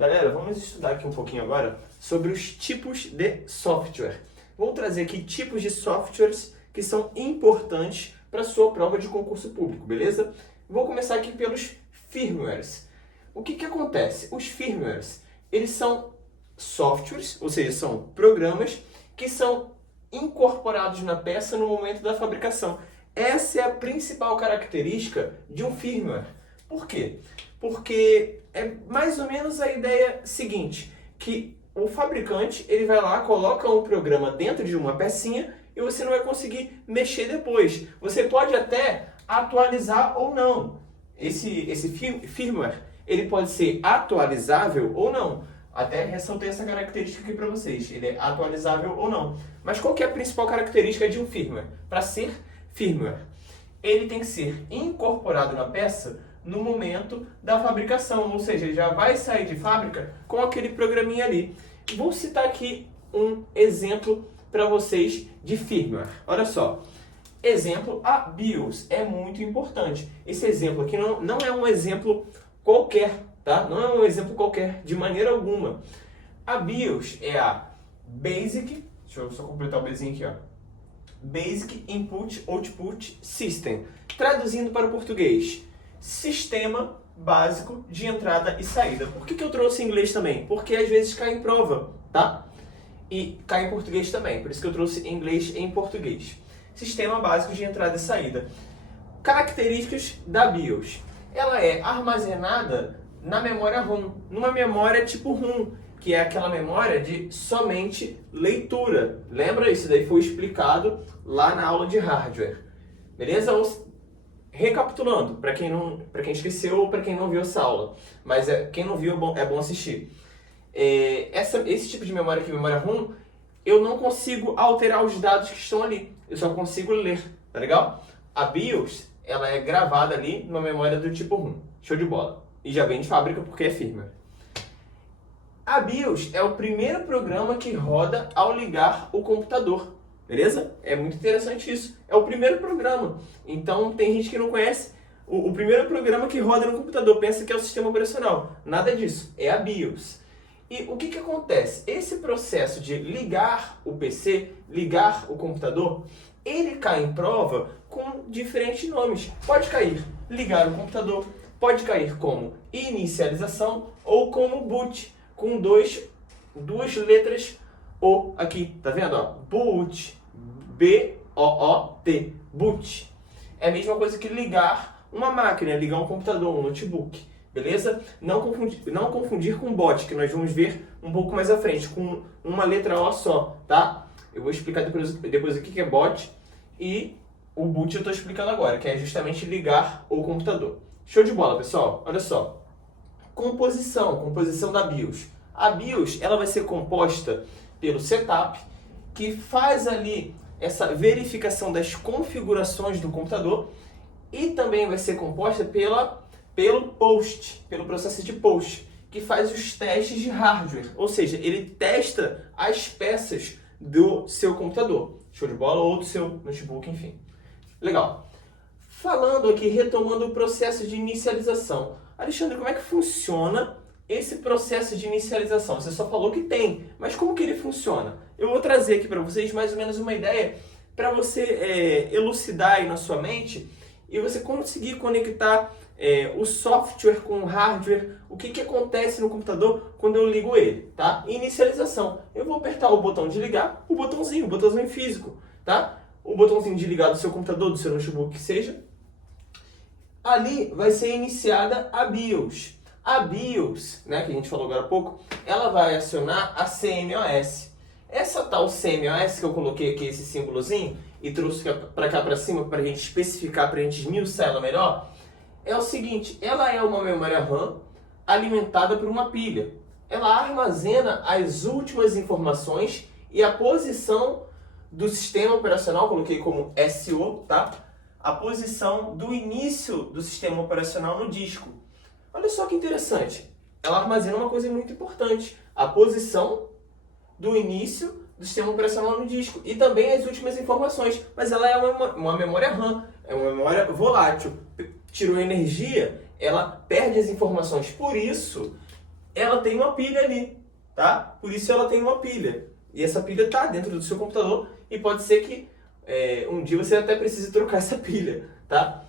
Galera, vamos estudar aqui um pouquinho agora sobre os tipos de software. Vou trazer aqui tipos de softwares que são importantes para a sua prova de concurso público, beleza? Vou começar aqui pelos firmwares. O que acontece? Os firmwares, eles são softwares, ou seja, são programas que são incorporados na peça no momento da fabricação. Essa é a principal característica de um firmware. Por quê? Porque é mais ou menos a ideia seguinte, que o fabricante ele vai lá, coloca um programa dentro de uma pecinha e você não vai conseguir mexer depois. Você pode até atualizar ou não. Esse firmware ele pode ser atualizável ou não. Até ressaltei essa característica aqui para vocês. Ele é atualizável ou não. Mas qual que é a principal característica de um firmware? Para ser firmware, ele tem que ser incorporado na peça no momento da fabricação, ou seja, ele já vai sair de fábrica com aquele programinha ali. Vou citar aqui um exemplo para vocês de firmware. Olha só, exemplo, a BIOS é muito importante. Esse exemplo aqui não é um exemplo qualquer, tá? Não é um exemplo qualquer, de maneira alguma. A BIOS é a Basic, deixa eu só completar o Bzinho aqui, ó. Basic Input Output System. Traduzindo para o português, sistema básico de entrada e saída. Por que eu trouxe em inglês também? Porque às vezes cai em prova, tá? E cai em português também, por isso que eu trouxe em inglês e em português. Sistema básico de entrada e saída. Características da BIOS. Ela é armazenada na memória ROM, numa memória tipo ROM, que é aquela memória de somente leitura. Lembra? Isso daí foi explicado lá na aula de hardware. Beleza? Recapitulando, para quem esqueceu ou para quem não viu essa aula. Mas quem não viu é bom assistir. Esse tipo de memória aqui, memória ROM, eu não consigo alterar os dados que estão ali. Eu só consigo ler, tá legal? A BIOS, ela é gravada ali numa memória do tipo ROM. Show de bola. E já vem de fábrica porque é firmware. A BIOS é o primeiro programa que roda ao ligar o computador. Beleza? É muito interessante isso. É o primeiro programa. Então tem gente que não conhece o primeiro programa que roda no computador. Pensa que é o sistema operacional. Nada disso. É a BIOS. E o que acontece? Esse processo de ligar o PC, ligar o computador, ele cai em prova com diferentes nomes. Pode cair ligar o computador, pode cair como inicialização ou como boot, com duas letras O aqui, tá vendo? Ó? Boot, B-O-O-T, boot. É a mesma coisa que ligar uma máquina, ligar um computador, um notebook, beleza? Não confundir com bot, que nós vamos ver um pouco mais à frente, com uma letra O só, tá? Eu vou explicar depois o que é bot e o boot eu estou explicando agora, que é justamente ligar o computador. Show de bola, pessoal? Olha só. Composição da BIOS. A BIOS ela vai ser composta pelo setup, que faz ali essa verificação das configurações do computador, e também vai ser composta pelo processo de post, que faz os testes de hardware, ou seja, ele testa as peças do seu computador, show de bola, ou do seu notebook, enfim. Legal. Falando aqui, retomando o processo de inicialização. Alexandre, como é que funciona esse processo de inicialização? Você só falou que tem, mas como que ele funciona? Eu vou trazer aqui para vocês mais ou menos uma ideia para você elucidar aí na sua mente e você conseguir conectar o software com o hardware, o que acontece no computador quando eu ligo ele, tá? Inicialização. Eu vou apertar o botão de ligar, o botãozinho físico, tá? O botãozinho de ligar do seu computador, do seu notebook, que seja. Ali vai ser iniciada a BIOS. A BIOS, né, que a gente falou agora há pouco, ela vai acionar a CMOS. Essa tal CMOS que eu coloquei aqui, esse símbolozinho, e trouxe para cá para cima para a gente especificar, para a gente esmiuçar ela melhor, é o seguinte, ela é uma memória RAM alimentada por uma pilha. Ela armazena as últimas informações e a posição do sistema operacional, coloquei como SO, tá? A posição do início do sistema operacional no disco. Olha só que interessante. Ela armazena uma coisa muito importante. A posição do início do sistema operacional no disco. E também as últimas informações. Mas ela é uma memória RAM. É uma memória volátil. Tirou energia, ela perde as informações. Por isso, ela tem uma pilha ali, tá? Por isso ela tem uma pilha. E essa pilha está dentro do seu computador e pode ser que um dia você até precise trocar essa pilha, tá?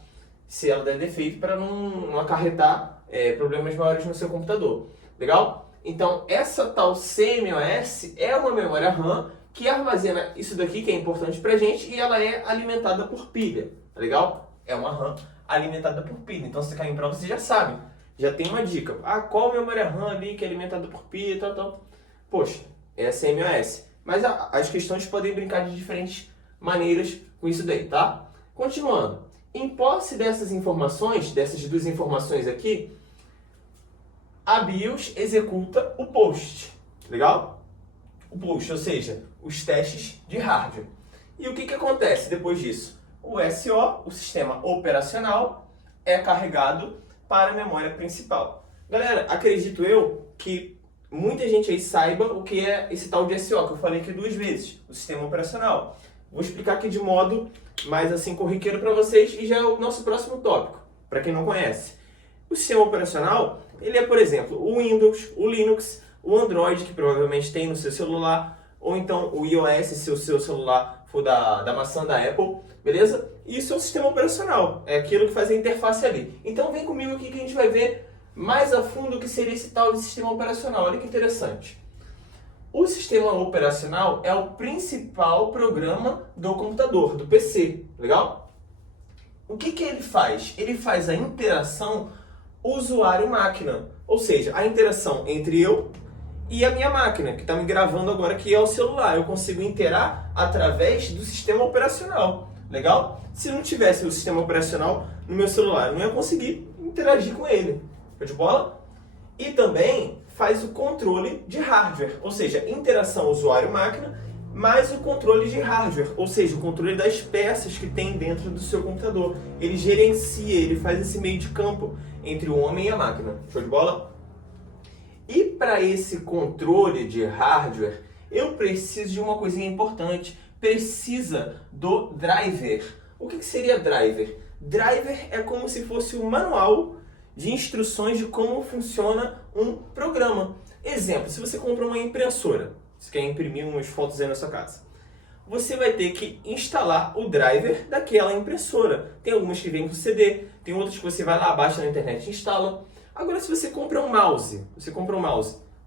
Se ela der defeito para não acarretar problemas maiores no seu computador. Legal? Então, essa tal CMOS é uma memória RAM que armazena isso daqui que é importante pra gente e ela é alimentada por pilha. Tá legal? É uma RAM alimentada por pilha. Então, se cair em prova, você já sabe. Já tem uma dica. Ah, qual memória RAM ali que é alimentada por pilha e tal. Poxa, é a CMOS. Mas as questões podem brincar de diferentes maneiras com isso daí, tá? Continuando. Em posse dessas informações, dessas duas informações aqui, a BIOS executa o POST. Legal? O POST, ou seja, os testes de hardware. E o que acontece depois disso? O SO, o sistema operacional, é carregado para a memória principal. Galera, acredito eu que muita gente aí saiba o que é esse tal de SO, que eu falei aqui 2 vezes, o sistema operacional. Vou explicar aqui de modo mais assim corriqueiro para vocês e já é o nosso próximo tópico, para quem não conhece. O sistema operacional, ele é, por exemplo, o Windows, o Linux, o Android, que provavelmente tem no seu celular, ou então o iOS, se o seu celular for da maçã da Apple, beleza? Isso é o sistema operacional, é aquilo que faz a interface ali. Então vem comigo aqui que a gente vai ver mais a fundo o que seria esse tal de sistema operacional. Olha que interessante. O sistema operacional é o principal programa do computador, do PC, legal? O que ele faz? Ele faz a interação usuário-máquina, ou seja, a interação entre eu e a minha máquina, que está me gravando agora, que é o celular. Eu consigo interar através do sistema operacional, legal? Se não tivesse o sistema operacional no meu celular, eu não ia conseguir interagir com ele. Show de bola? E também faz o controle de hardware, ou seja, interação usuário-máquina, mais o controle de hardware, ou seja, o controle das peças que tem dentro do seu computador. Ele gerencia, ele faz esse meio de campo entre o homem e a máquina. Show de bola? E para esse controle de hardware, eu preciso de uma coisinha importante. Precisa do driver. O que seria driver? Driver é como se fosse um manual de instruções de como funciona um programa. Exemplo, se você compra uma impressora, você quer imprimir umas fotos aí na sua casa, você vai ter que instalar o driver daquela impressora. Tem algumas que vêm com CD, tem outras que você vai lá, baixa na internet e instala. Agora, se você compra um mouse,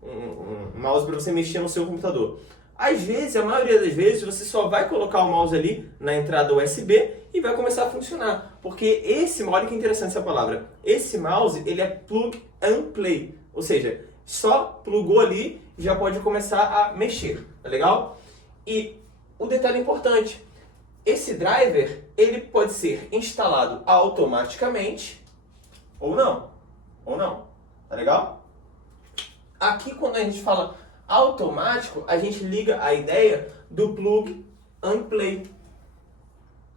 um mouse para você mexer no seu computador. Às vezes, a maioria das vezes, você só vai colocar o mouse ali na entrada USB e vai começar a funcionar. Porque esse, olha que interessante essa palavra, esse mouse, ele é plug and play. Ou seja, só plugou ali e já pode começar a mexer, tá legal? E o detalhe importante, esse driver, ele pode ser instalado automaticamente ou não, tá legal? Aqui quando a gente fala automático, a gente liga a ideia do plug and play,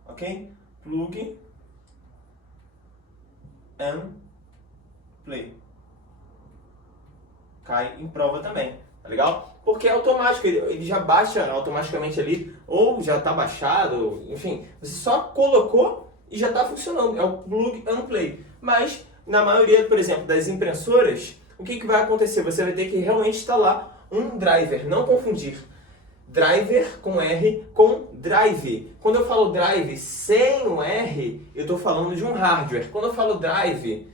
ok? Plug and play. Cai em prova também, tá legal? Porque é automático, ele já baixa automaticamente ali, ou já está baixado, enfim, você só colocou e já está funcionando, é o plug and play. Mas na maioria, por exemplo, das impressoras, o que vai acontecer? Você vai ter que realmente instalar um driver, não confundir driver com R com drive. Quando eu falo drive sem o R, eu estou falando de um hardware. Quando eu falo drive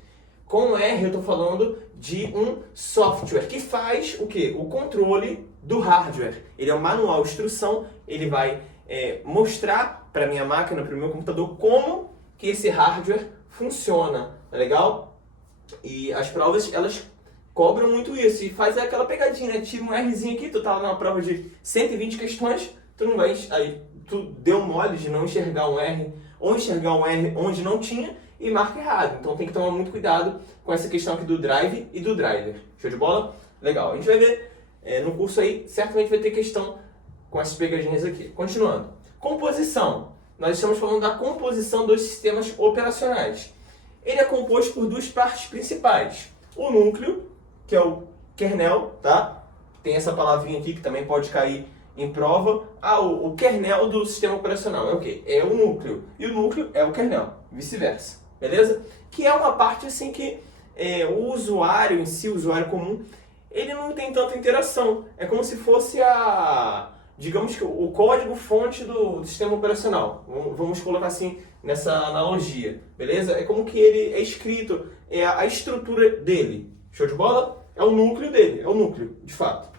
com R, eu estou falando de um software que faz o quê? O controle do hardware. Ele é um manual de instrução, ele vai mostrar para a minha máquina, para o meu computador, como que esse hardware funciona, tá legal? E as provas, elas cobram muito isso e faz aquela pegadinha, né? Tira um Rzinho aqui, tu tá lá numa prova de 120 questões, tu não vai, aí tu deu mole de não enxergar um R, ou enxergar um R onde não tinha e marca errado. Então tem que tomar muito cuidado com essa questão aqui do drive e do driver. Show de bola? Legal. A gente vai ver no curso aí, certamente vai ter questão com essas pegadinhas aqui. Continuando. Composição. Nós estamos falando da composição dos sistemas operacionais. Ele é composto por 2 partes principais. O núcleo, que é o kernel, tá? Tem essa palavrinha aqui que também pode cair em prova. O kernel do sistema operacional é o quê? É o núcleo. E o núcleo é o kernel, vice-versa. Beleza? Que é uma parte assim que o usuário em si, o usuário comum, ele não tem tanta interação. É como se fosse digamos que o código-fonte do sistema operacional. Vamos colocar assim nessa analogia, beleza? É como que ele é escrito, é a estrutura dele. Show de bola? É o núcleo dele, é o núcleo, de fato.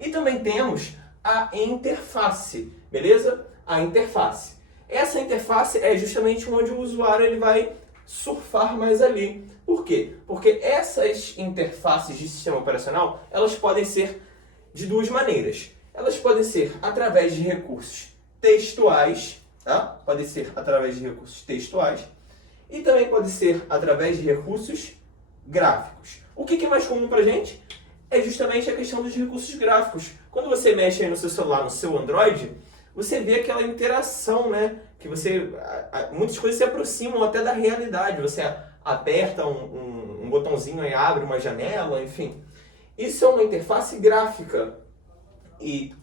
E também temos a interface, beleza? A interface. Essa interface é justamente onde o usuário ele vai surfar mais ali. Por quê? Porque essas interfaces de sistema operacional, elas podem ser de duas maneiras. Elas podem ser através de recursos textuais, tá? Pode ser através de recursos textuais e também pode ser através de recursos gráficos. O que é mais comum pra gente? É justamente a questão dos recursos gráficos. Quando você mexe aí no seu celular, no seu Android, você vê aquela interação, né? Que muitas coisas se aproximam até da realidade. Você aperta um botãozinho e abre uma janela, enfim. Isso é uma interface gráfica. E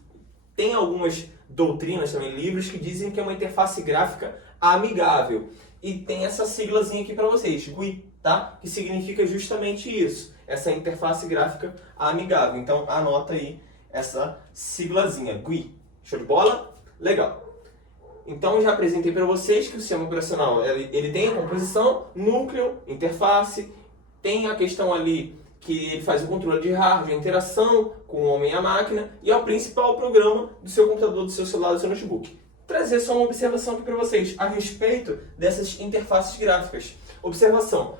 tem algumas doutrinas também, livros, que dizem que é uma interface gráfica amigável. E tem essa siglazinha aqui para vocês, GUI, tá? Que significa justamente isso, essa interface gráfica amigável. Então anota aí essa siglazinha, GUI. Show de bola? Legal. Então já apresentei para vocês que o sistema operacional ele tem a composição, núcleo, interface, tem a questão ali que ele faz o controle de hardware, a interação com o homem e a máquina, e é o principal programa do seu computador, do seu celular, do seu notebook. Trazer só uma observação aqui para vocês a respeito dessas interfaces gráficas. Observação.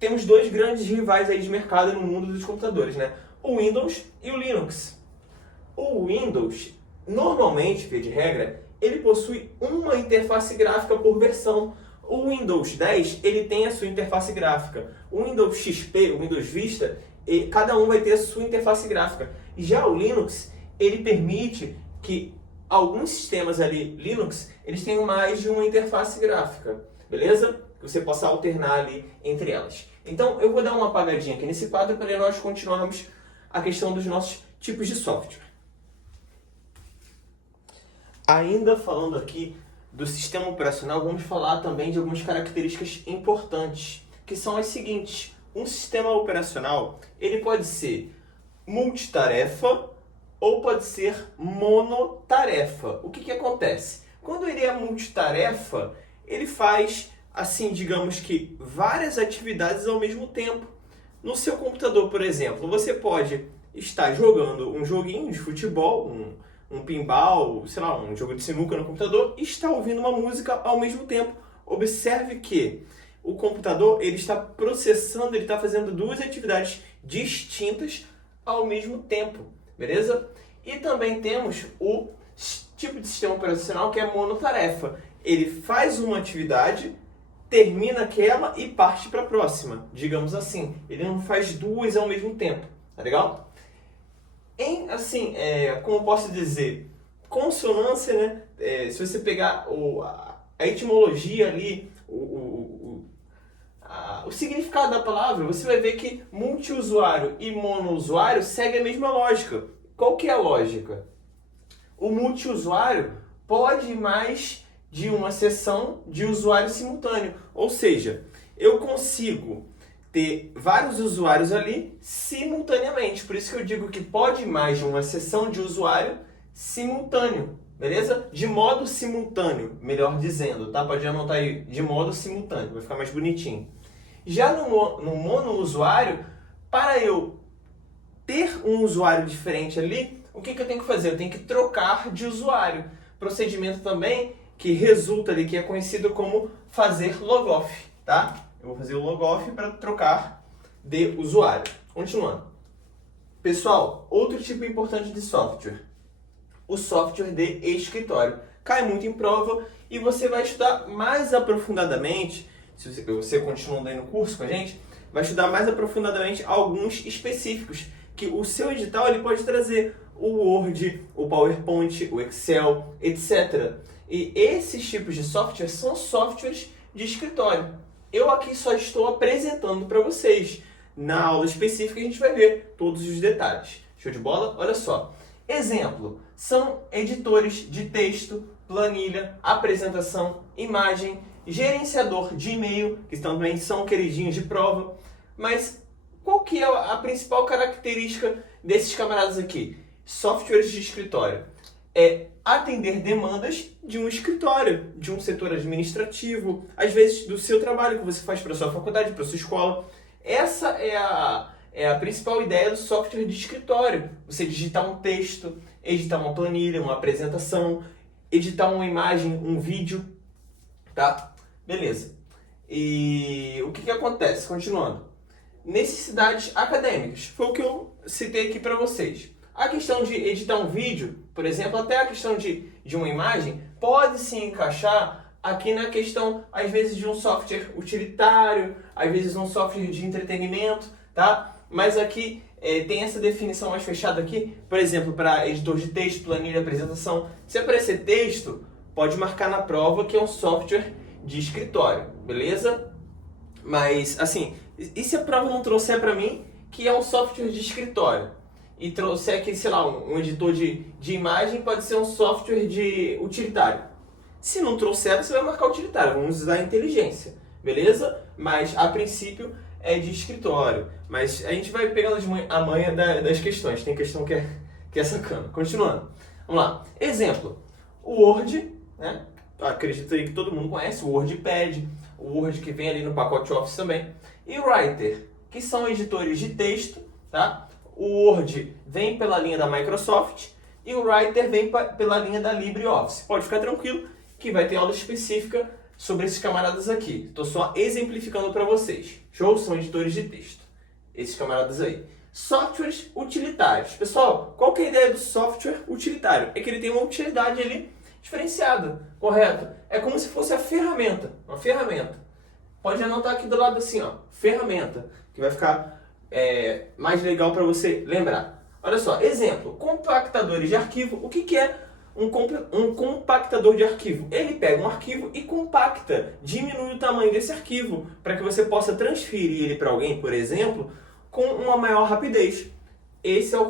Temos dois grandes rivais aí de mercado no mundo dos computadores, né? O Windows e o Linux. O Windows, normalmente, via de regra, ele possui uma interface gráfica por versão. O Windows 10, ele tem a sua interface gráfica. O Windows XP, o Windows Vista, cada um vai ter a sua interface gráfica. Já o Linux, ele permite que alguns sistemas ali, Linux, eles tenham mais de uma interface gráfica, beleza? Que você possa alternar ali entre elas. Então, eu vou dar uma apagadinha aqui nesse quadro para nós continuarmos a questão dos nossos tipos de software. Ainda falando aqui do sistema operacional, vamos falar também de algumas características importantes, que são as seguintes. Um sistema operacional, ele pode ser multitarefa ou pode ser monotarefa. O que acontece? Quando ele é multitarefa, ele faz, assim, digamos que várias atividades ao mesmo tempo. No seu computador, por exemplo, você pode estar jogando um joguinho de futebol, um pinball, sei lá, um jogo de sinuca no computador e está ouvindo uma música ao mesmo tempo. Observe que o computador ele está processando, ele está fazendo duas atividades distintas ao mesmo tempo, beleza? E também temos o tipo de sistema operacional que é monotarefa. Ele faz uma atividade, termina aquela e parte para a próxima, digamos assim. Ele não faz duas ao mesmo tempo, tá legal? Como posso dizer, consonância, né? Se você pegar a etimologia ali, o significado da palavra, você vai ver que multiusuário e monousuário seguem a mesma lógica. Qual que é a lógica? O multiusuário pode ir mais de uma sessão de usuário simultâneo. Ou seja, eu consigo ter vários usuários ali simultaneamente. Por isso que eu digo que pode ir mais de uma sessão de usuário simultâneo, beleza? De modo simultâneo, melhor dizendo, tá? Pode anotar aí, de modo simultâneo, vai ficar mais bonitinho. Já no monousuário, para eu ter um usuário diferente ali, o que eu tenho que fazer? Eu tenho que trocar de usuário. Procedimento também que resulta ali, que é conhecido como fazer logoff, tá? Eu vou fazer o logoff para trocar de usuário. Continuando. Pessoal, outro tipo importante de software. O software de escritório. Cai muito em prova e você vai estudar mais aprofundadamente, se você continuando aí no curso com a gente, vai estudar mais aprofundadamente alguns específicos, que o seu edital ele pode trazer o Word, o PowerPoint, o Excel, etc. E esses tipos de software são softwares de escritório. Eu aqui só estou apresentando para vocês. Na aula específica a gente vai ver todos os detalhes. Show de bola? Olha só. Exemplo, são editores de texto, planilha, apresentação, imagem, gerenciador de e-mail, que também são queridinhos de prova. Mas qual que é a principal característica desses camaradas aqui? Softwares de escritório. É atender demandas de um escritório, de um setor administrativo, às vezes do seu trabalho que você faz para sua faculdade, para sua escola. Essa é a principal ideia do software de escritório. Você digitar um texto, editar uma planilha, uma apresentação, editar uma imagem, um vídeo, tá? Beleza. E o que acontece? Continuando. Necessidades acadêmicas. Foi o que eu citei aqui para vocês. A questão de editar um vídeo, por exemplo, até a questão de uma imagem, pode se encaixar aqui na questão, às vezes, de um software utilitário, às vezes um software de entretenimento, tá? Mas aqui tem essa definição mais fechada aqui, por exemplo, para editor de texto, planilha, apresentação. Se aparecer texto, pode marcar na prova que é um software de escritório, beleza? Mas, assim, e se a prova não trouxer para mim que é um software de escritório? E trouxer aqui, sei lá, um editor de imagem, pode ser um software de utilitário. Se não trouxer, você vai marcar utilitário, vamos usar a inteligência, beleza? Mas, a princípio, é de escritório. Mas a gente vai pegando a manha das questões, tem questão que é sacana. Continuando, vamos lá. Exemplo, o Word, né? Acredito aí que todo mundo conhece, o WordPad, o Word que vem ali no pacote Office também, e o Writer, que são editores de texto, tá? O Word vem pela linha da Microsoft e o Writer vem pela linha da LibreOffice. Pode ficar tranquilo que vai ter aula específica sobre esses camaradas aqui. Estou só exemplificando para vocês. Show? São editores de texto. Esses camaradas aí. Softwares utilitários. Pessoal, qual que é a ideia do software utilitário? É que ele tem uma utilidade ali diferenciada, correto? É como se fosse a ferramenta, uma ferramenta. Pode anotar aqui do lado assim, ó, ferramenta, que vai ficar mais legal para você lembrar. Olha só, exemplo, compactadores de arquivo. O que é um compactador de arquivo? Ele pega um arquivo e compacta, diminui o tamanho desse arquivo, para que você possa transferir ele para alguém, por exemplo, com uma maior rapidez. Esse é o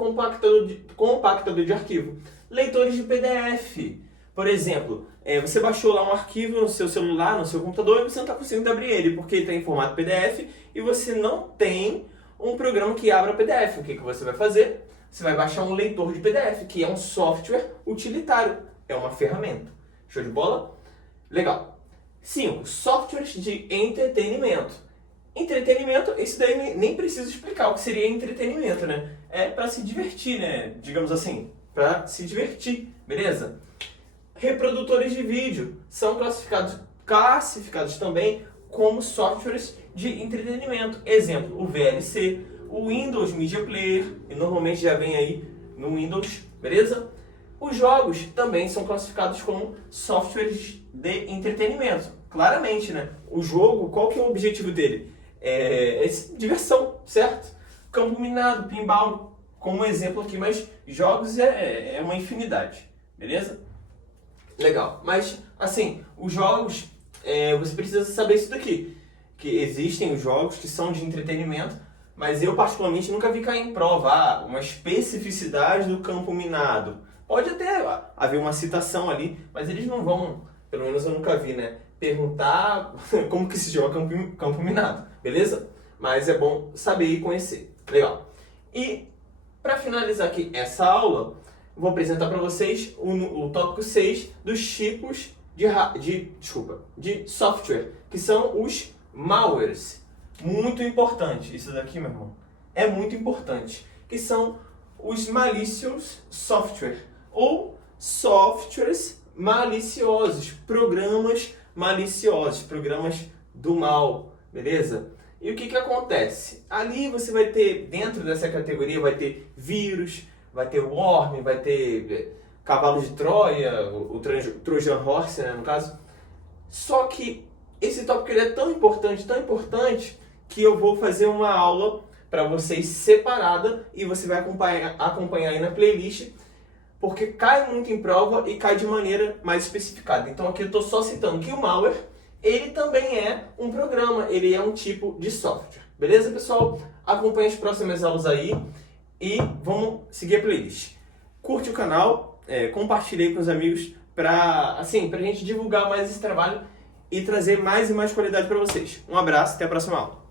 compactador de arquivo. Leitores de PDF. Por exemplo, você baixou lá um arquivo no seu celular, no seu computador, e você não está conseguindo abrir ele, porque ele está em formato PDF, e você não tem um programa que abra PDF. O que você vai fazer? Você vai baixar um leitor de PDF, que é um software utilitário. É uma ferramenta. Show de bola? Legal. 5. Softwares de entretenimento. Entretenimento, isso daí nem preciso explicar o que seria entretenimento, né? É para se divertir, né? Digamos assim, para se divertir, beleza? Reprodutores de vídeo são classificados também como softwares de entretenimento. Exemplo, o VLC, o Windows Media Player, e normalmente já vem aí no Windows, beleza? Os jogos também são classificados como softwares de entretenimento. Claramente, né? O jogo, qual que é o objetivo dele? É diversão, certo? Campo minado, pinball, como exemplo aqui, mas jogos é uma infinidade, beleza? Legal, mas assim, os jogos, você precisa saber isso daqui, que existem os jogos que são de entretenimento, mas eu particularmente nunca vi cair em prova uma especificidade do campo minado. Pode até haver uma citação ali, mas eles não vão, pelo menos eu nunca vi, né, perguntar como que se joga campo minado, beleza? Mas é bom saber e conhecer. Legal. E para finalizar aqui essa aula, vou apresentar para vocês o tópico 6 dos tipos de software, que são os malwares. Muito importante isso daqui, meu irmão. É muito importante. Que são os malicious software, ou softwares maliciosos, programas maliciosos, programas do mal, beleza? E o que que ali você vai ter, dentro dessa categoria, vai ter vírus, vai ter worm, vai ter cavalo de Troia, o Trojan Horse, né, no caso. Só que esse tópico ele é tão importante, que eu vou fazer uma aula para vocês separada e você vai acompanhar aí na playlist, porque cai muito em prova e cai de maneira mais especificada. Então aqui eu estou só citando que o malware, ele também é um programa, ele é um tipo de software. Beleza, pessoal? Acompanhe as próximas aulas aí e vamos seguir a playlist. Curte o canal, compartilhe aí com os amigos para a gente divulgar mais esse trabalho e trazer mais e mais qualidade para vocês. Um abraço, até a próxima aula.